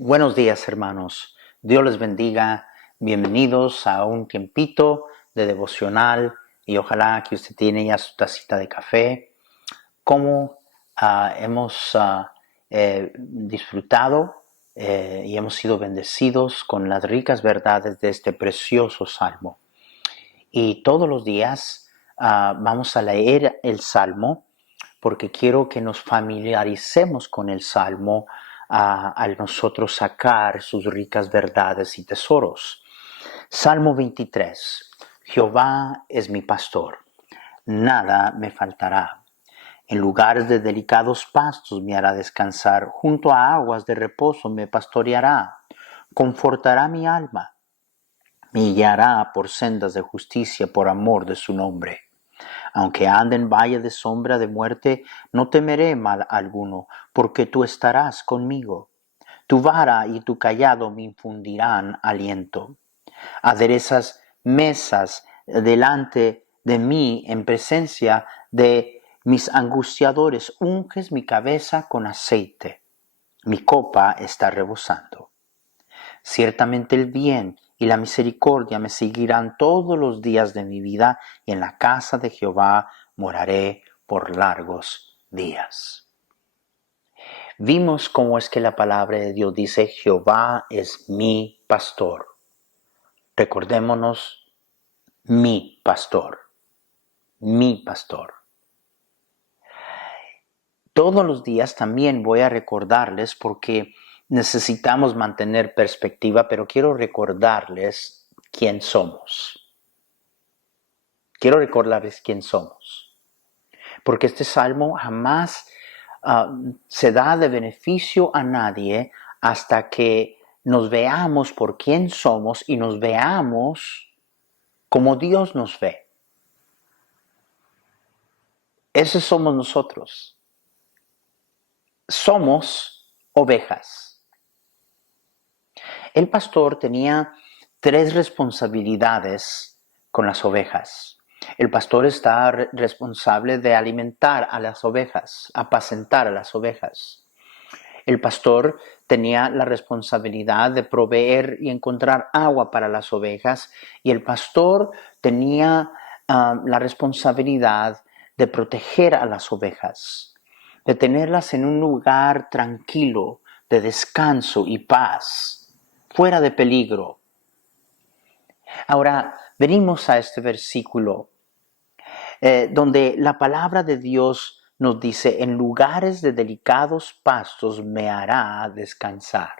Buenos días, hermanos. Dios les bendiga. Bienvenidos a un tiempito de devocional y ojalá que usted tiene ya su tacita de café. Cómo hemos disfrutado y hemos sido bendecidos con las ricas verdades de este precioso salmo. Y todos los días vamos a leer el salmo porque quiero que nos familiaricemos con el salmo al nosotros sacar sus ricas verdades y tesoros. Salmo 23. Jehová es mi pastor, nada me faltará. En lugares de delicados pastos me hará descansar, junto a aguas de reposo me pastoreará, confortará mi alma, me guiará por sendas de justicia por amor de su nombre. Aunque ande en valle de sombra de muerte, no temeré mal alguno, porque tú estarás conmigo. Tu vara y tu cayado me infundirán aliento. Aderezas mesas delante de mí en presencia de mis angustiadores. Unges mi cabeza con aceite. Mi copa está rebosando. Ciertamente el bien y la misericordia me seguirán todos los días de mi vida, y en la casa de Jehová moraré por largos días. Vimos cómo es que la palabra de Dios dice: Jehová es mi pastor. Recordémonos, mi pastor, mi pastor. Todos los días también voy a recordarles, porque necesitamos mantener perspectiva, pero quiero recordarles quién somos. Quiero recordarles quién somos, porque este salmo jamás se da de beneficio a nadie hasta que nos veamos por quién somos y nos veamos como Dios nos ve. Esos somos nosotros. Somos ovejas. El pastor tenía 3 responsabilidades con las ovejas. El pastor está responsable de alimentar a las ovejas, apacentar a las ovejas. El pastor tenía la responsabilidad de proveer y encontrar agua para las ovejas, y el pastor tenía la responsabilidad de proteger a las ovejas, de tenerlas en un lugar tranquilo, de descanso y paz, fuera de peligro. Ahora, venimos a este versículo donde la palabra de Dios nos dice: en lugares de delicados pastos me hará descansar.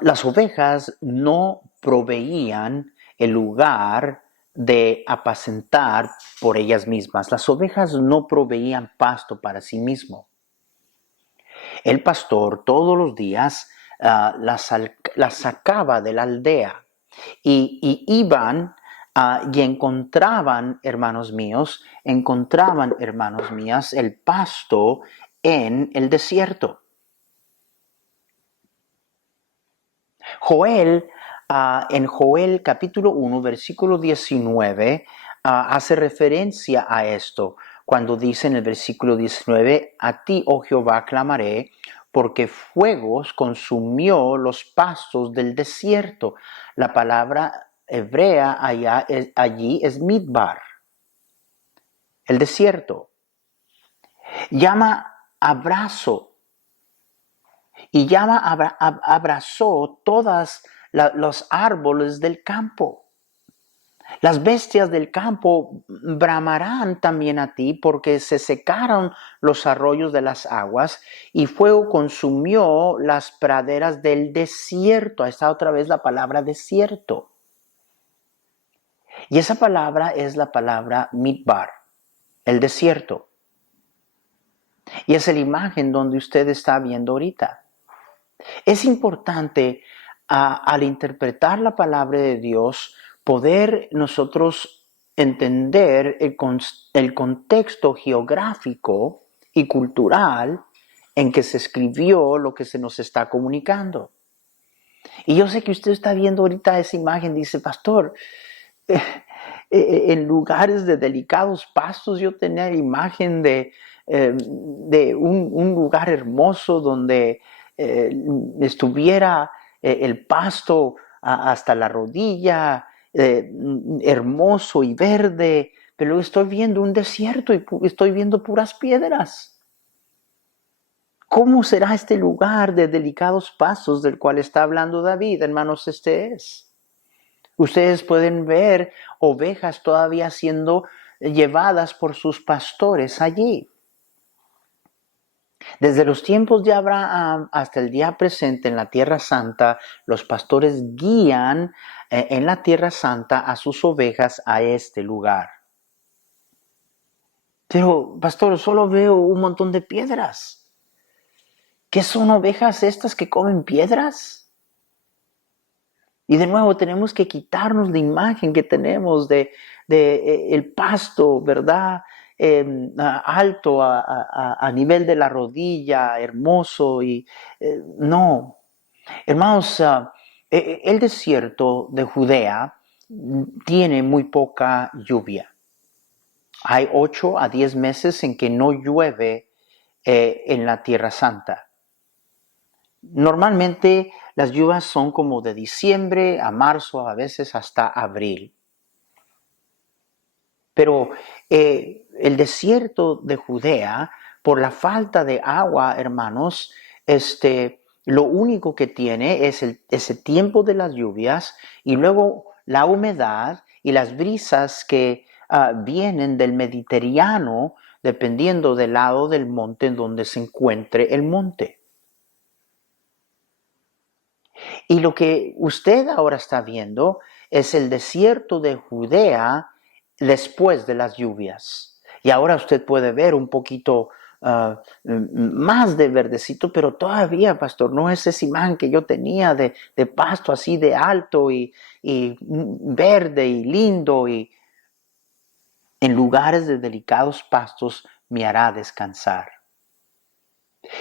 Las ovejas no proveían el lugar de apacentar por ellas mismas. Las ovejas no proveían pasto para sí mismo. El pastor todos los días las sacaba de la aldea y iban y encontraban, hermanos mías, el pasto en el desierto. En Joel capítulo 1, versículo 19, hace referencia a esto, cuando dice en el versículo 19: a ti, oh Jehová, clamaré, porque fuegos consumió los pastos del desierto. La palabra hebrea allí es midbar, el desierto. Llama abrazo. Y abrazó todos los árboles del campo. Las bestias del campo bramarán también a ti, porque se secaron los arroyos de las aguas, y fuego consumió las praderas del desierto. Ahí está otra vez la palabra desierto. Y esa palabra es la palabra midbar, el desierto. Y es la imagen donde usted está viendo ahorita. Es importante al interpretar la palabra de Dios poder nosotros entender el contexto geográfico y cultural en que se escribió lo que se nos está comunicando. Y yo sé que usted está viendo ahorita esa imagen, dice: pastor, en lugares de delicados pastos. Yo tenía la imagen de un lugar hermoso donde estuviera el pasto hasta la rodilla, hermoso y verde, pero estoy viendo un desierto y estoy viendo puras piedras. ¿Cómo será este lugar de delicados pastos del cual está hablando David? Hermanos, este es. Ustedes pueden ver ovejas todavía siendo llevadas por sus pastores allí. Desde los tiempos de Abraham hasta el día presente en la Tierra Santa, los pastores guían en la Tierra Santa a sus ovejas a este lugar. Pero, pastor, solo veo un montón de piedras. ¿Qué son ovejas estas que comen piedras? Y de nuevo tenemos que quitarnos la imagen que tenemos de el pasto, ¿verdad? Alto a nivel de la rodilla, hermoso y no. Hermanos, el desierto de Judea tiene muy poca lluvia. Hay 8 a 10 meses en que no llueve en la Tierra Santa. Normalmente las lluvias son como de diciembre a marzo, a veces hasta abril. Pero el desierto de Judea, por la falta de agua, hermanos, lo único que tiene es ese tiempo de las lluvias y luego la humedad y las brisas que vienen del Mediterráneo, dependiendo del lado del monte en donde se encuentre el monte. Y lo que usted ahora está viendo es el desierto de Judea después de las lluvias. Y ahora usted puede ver un poquito más de verdecito, pero todavía, pastor, no es ese imán que yo tenía de pasto así de alto y verde y lindo. Y en lugares de delicados pastos me hará descansar.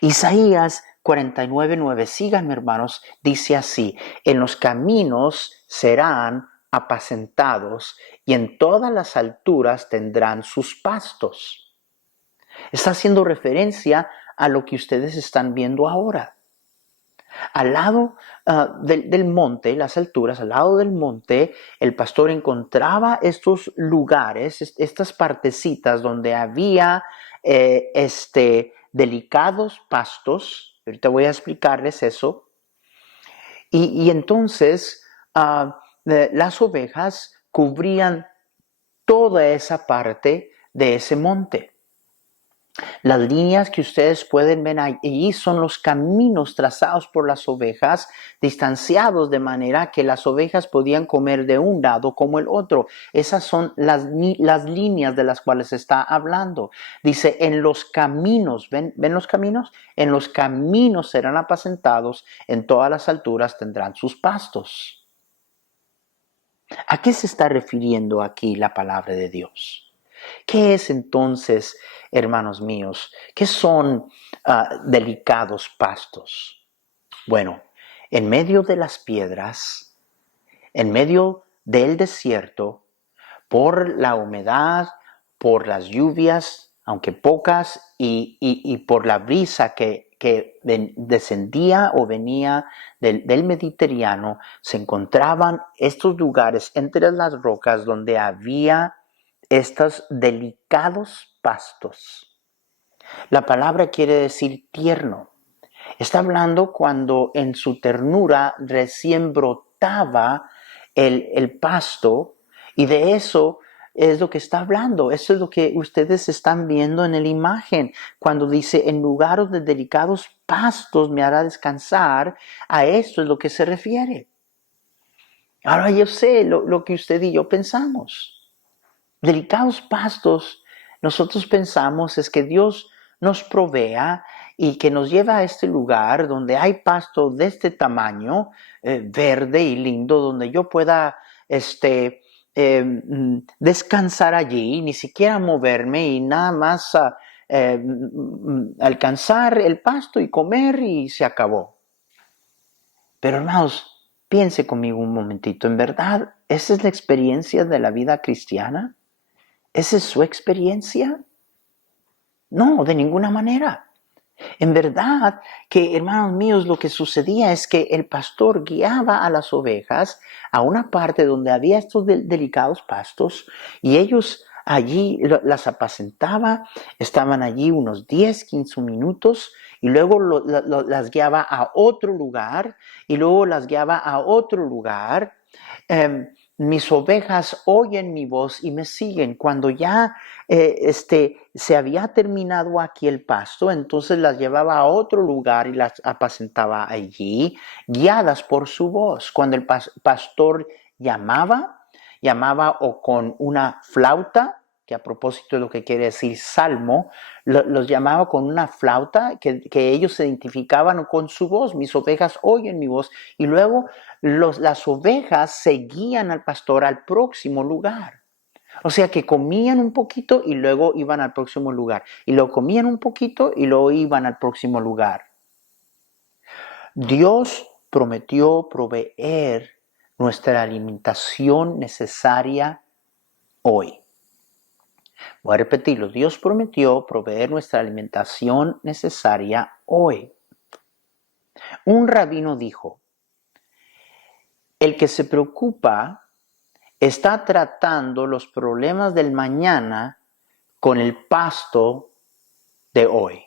Isaías 49:9, síganme hermanos, dice así: en los caminos serán apacentados y en todas las alturas tendrán sus pastos. Está haciendo referencia a lo que ustedes están viendo ahora. Al lado del monte, las alturas, al lado del monte, el pastor encontraba estos lugares, estas partecitas donde había delicados pastos. Ahorita voy a explicarles eso. Y entonces las ovejas cubrían toda esa parte de ese monte. Las líneas que ustedes pueden ver allí son los caminos trazados por las ovejas, distanciados de manera que las ovejas podían comer de un lado como el otro. Esas son las líneas de las cuales está hablando. Dice, en los caminos, ¿ven los caminos? En los caminos serán apacentados, en todas las alturas tendrán sus pastos. ¿A qué se está refiriendo aquí la palabra de Dios? ¿Qué es entonces, hermanos míos? ¿Qué son delicados pastos? Bueno, en medio de las piedras, en medio del desierto, por la humedad, por las lluvias, aunque pocas, y por la brisa que descendía o venía del Mediterráneo, se encontraban estos lugares entre las rocas donde había estos delicados pastos. La palabra quiere decir tierno. Está hablando cuando en su ternura recién brotaba el pasto, y de eso es lo que está hablando. Eso es lo que ustedes están viendo en la imagen. Cuando dice, en lugares de delicados pastos me hará descansar, a esto es lo que se refiere. Ahora yo sé lo que usted y yo pensamos. Delicados pastos, nosotros pensamos es que Dios nos provea y que nos lleva a este lugar donde hay pasto de este tamaño, verde y lindo, donde yo pueda descansar allí, ni siquiera moverme y nada más alcanzar el pasto y comer y se acabó. Pero hermanos, piense conmigo un momentito, ¿en verdad esa es la experiencia de la vida cristiana? ¿Esa es su experiencia? No, de ninguna manera. En verdad que, hermanos míos, lo que sucedía es que el pastor guiaba a las ovejas a una parte donde había estos delicados pastos y ellos allí las apacentaba, estaban allí unos 10, 15 minutos y luego las guiaba a otro lugar y luego las guiaba a otro lugar. Mis ovejas oyen mi voz y me siguen. Cuando ya se había terminado aquí el pasto, entonces las llevaba a otro lugar y las apacentaba allí, guiadas por su voz. Cuando el pastor llamaba o con una flauta, que a propósito de lo que quiere decir salmo, los llamaba con una flauta que ellos se identificaban con su voz. Mis ovejas oyen mi voz y luego las ovejas seguían al pastor al próximo lugar. O sea que comían un poquito y luego iban al próximo lugar. Y luego comían un poquito y luego iban al próximo lugar. Dios prometió proveer nuestra alimentación necesaria hoy. Voy a repetirlo. Dios prometió proveer nuestra alimentación necesaria hoy. Un rabino dijo, el que se preocupa está tratando los problemas del mañana con el pasto de hoy.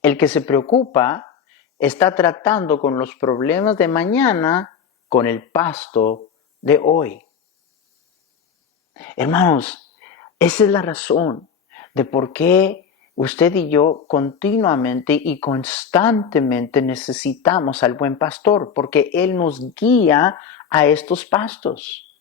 El que se preocupa está tratando con los problemas de mañana con el pasto de hoy. Hermanos, esa es la razón de por qué usted y yo continuamente y constantemente necesitamos al buen pastor, porque Él nos guía a estos pastos.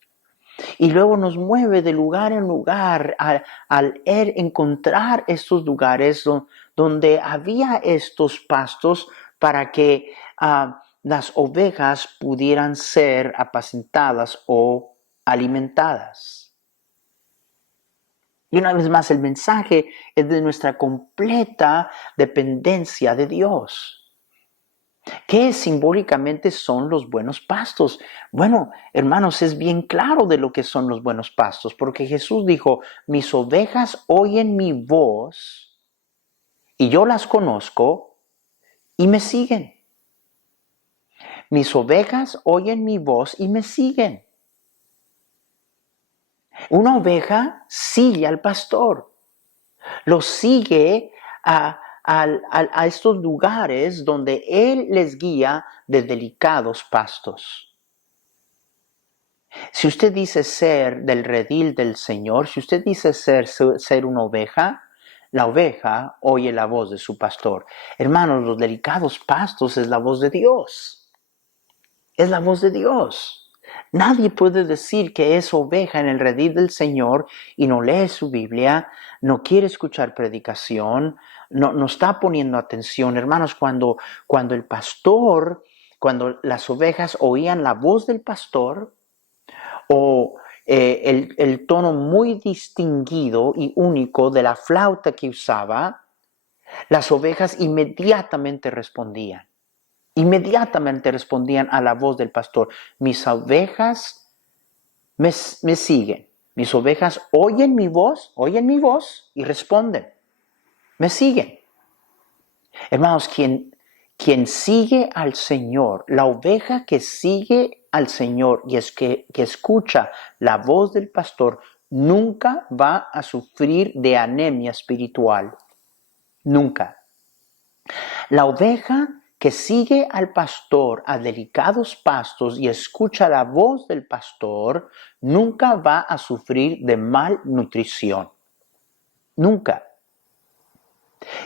Y luego nos mueve de lugar en lugar al encontrar estos lugares donde había estos pastos para que las ovejas pudieran ser apacentadas o alimentadas. Y una vez más, el mensaje es de nuestra completa dependencia de Dios. ¿Qué simbólicamente son los buenos pastos? Bueno, hermanos, es bien claro de lo que son los buenos pastos, porque Jesús dijo, mis ovejas oyen mi voz y yo las conozco y me siguen. Mis ovejas oyen mi voz y me siguen. Una oveja sigue al pastor, lo sigue a estos lugares donde Él les guía de delicados pastos. Si usted dice ser del redil del Señor, si usted dice ser una oveja, la oveja oye la voz de su pastor. Hermanos, los delicados pastos es la voz de Dios. Es la voz de Dios. Nadie puede decir que es oveja en el redil del Señor y no lee su Biblia, no quiere escuchar predicación, no está poniendo atención. Hermanos, cuando el pastor, cuando las ovejas oían la voz del pastor, o el tono muy distinguido y único de la flauta que usaba, las ovejas inmediatamente respondían. Inmediatamente respondían a la voz del pastor. Mis ovejas me siguen. Mis ovejas oyen mi voz y responden. Me siguen. Hermanos, quien sigue al Señor, la oveja que sigue al Señor y es que escucha la voz del pastor, nunca va a sufrir de anemia espiritual. Nunca. La oveja que sigue al pastor a delicados pastos y escucha la voz del pastor, nunca va a sufrir de malnutrición. Nunca.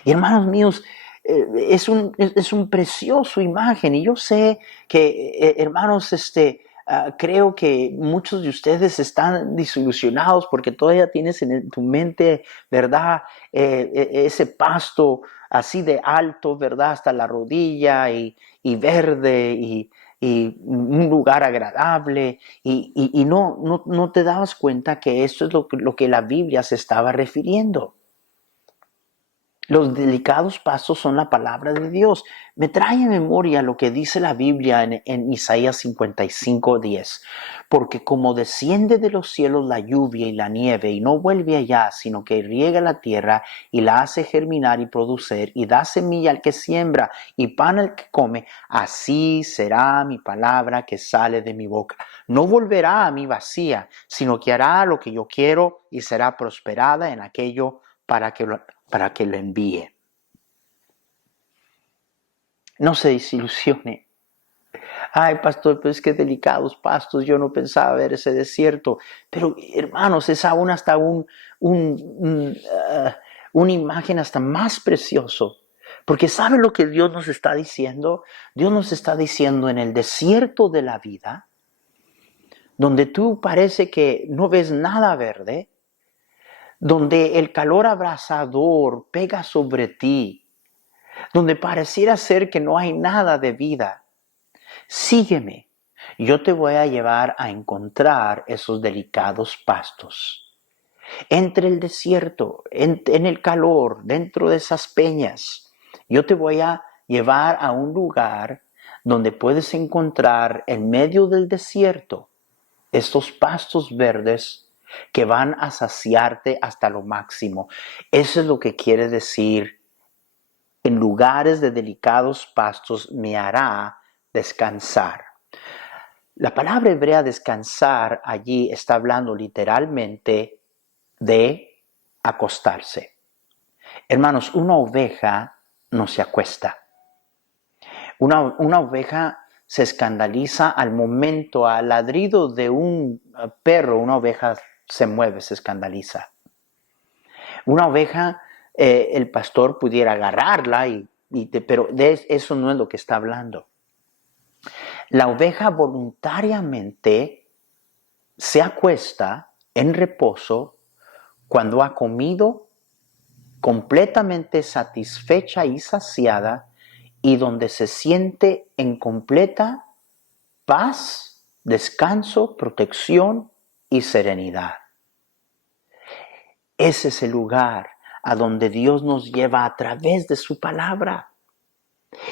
Y hermanos míos, es un precioso imagen. Y yo sé que, hermanos, creo que muchos de ustedes están desilusionados porque todavía tienes en tu mente, ¿verdad? Ese pasto así de alto, ¿verdad? Hasta la rodilla y verde y un lugar agradable y no te dabas cuenta que esto es lo que la Biblia se estaba refiriendo. Los delicados pastos son la palabra de Dios. Me trae a memoria lo que dice la Biblia en Isaías 55:10. Porque como desciende de los cielos la lluvia y la nieve y no vuelve allá, sino que riega la tierra y la hace germinar y producir y da semilla al que siembra y pan al que come, así será mi palabra que sale de mi boca. No volverá a mí vacía, sino que hará lo que yo quiero y será prosperada en aquello para que lo envíe. No se desilusione. Ay, pastor, pero es que delicados pastos, yo no pensaba ver ese desierto. Pero, hermanos, es aún hasta una imagen hasta más precioso. Porque ¿sabe lo que Dios nos está diciendo? Dios nos está diciendo en el desierto de la vida, donde tú parece que no ves nada verde, donde el calor abrasador pega sobre ti, donde pareciera ser que no hay nada de vida. Sígueme, yo te voy a llevar a encontrar esos delicados pastos. Entre el desierto, en el calor, dentro de esas peñas, yo te voy a llevar a un lugar donde puedes encontrar en medio del desierto estos pastos verdes que van a saciarte hasta lo máximo. Eso es lo que quiere decir: en lugares de delicados pastos me hará descansar. La palabra hebrea descansar allí está hablando literalmente de acostarse. Hermanos, una oveja no se acuesta. Una oveja se escandaliza al momento, al ladrido de un perro, una oveja se mueve, se escandaliza. Una oveja, el pastor pudiera agarrarla, pero de eso no es lo que está hablando. La oveja voluntariamente se acuesta en reposo cuando ha comido, completamente satisfecha y saciada, y donde se siente en completa paz, descanso, protección y serenidad. Ese es el lugar a donde Dios nos lleva a través de su palabra.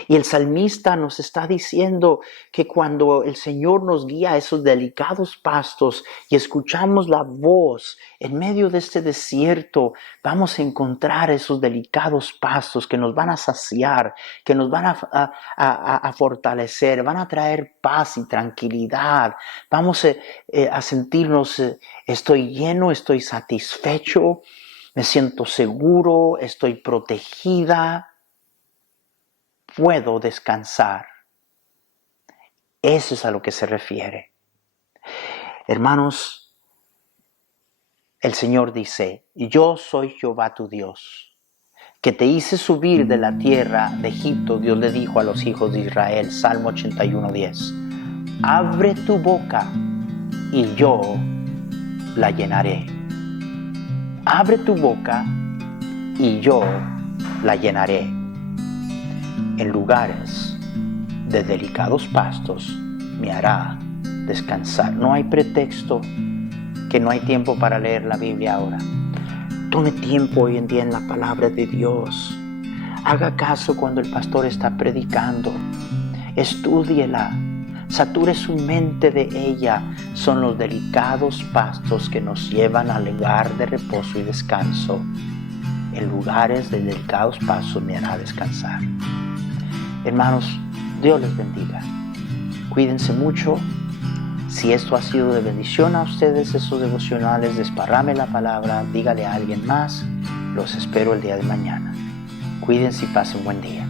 Y el salmista nos está diciendo que cuando el Señor nos guía a esos delicados pastos y escuchamos la voz en medio de este desierto, vamos a encontrar esos delicados pastos que nos van a saciar, que nos van a fortalecer, van a traer paz y tranquilidad. Vamos a sentirnos, estoy lleno, estoy satisfecho, me siento seguro, estoy protegida. Puedo descansar. Eso es a lo que se refiere. Hermanos, el Señor dice: yo soy Jehová tu Dios, que te hice subir de la tierra de Egipto. Dios le dijo a los hijos de Israel, Salmo 81:10, abre tu boca y yo la llenaré. Abre tu boca y yo la llenaré. En lugares de delicados pastos me hará descansar. No hay pretexto que no hay tiempo para leer la Biblia ahora. Tome tiempo hoy en día en la palabra de Dios. Haga caso cuando el pastor está predicando. Estúdiela. Sature su mente de ella. Son los delicados pastos que nos llevan al lugar de reposo y descanso. En lugares de delicados pastos me hará descansar. Hermanos, Dios les bendiga. Cuídense mucho. Si esto ha sido de bendición a ustedes, esos devocionales, desparrame la palabra, dígale a alguien más. Los espero el día de mañana. Cuídense y pasen un buen día.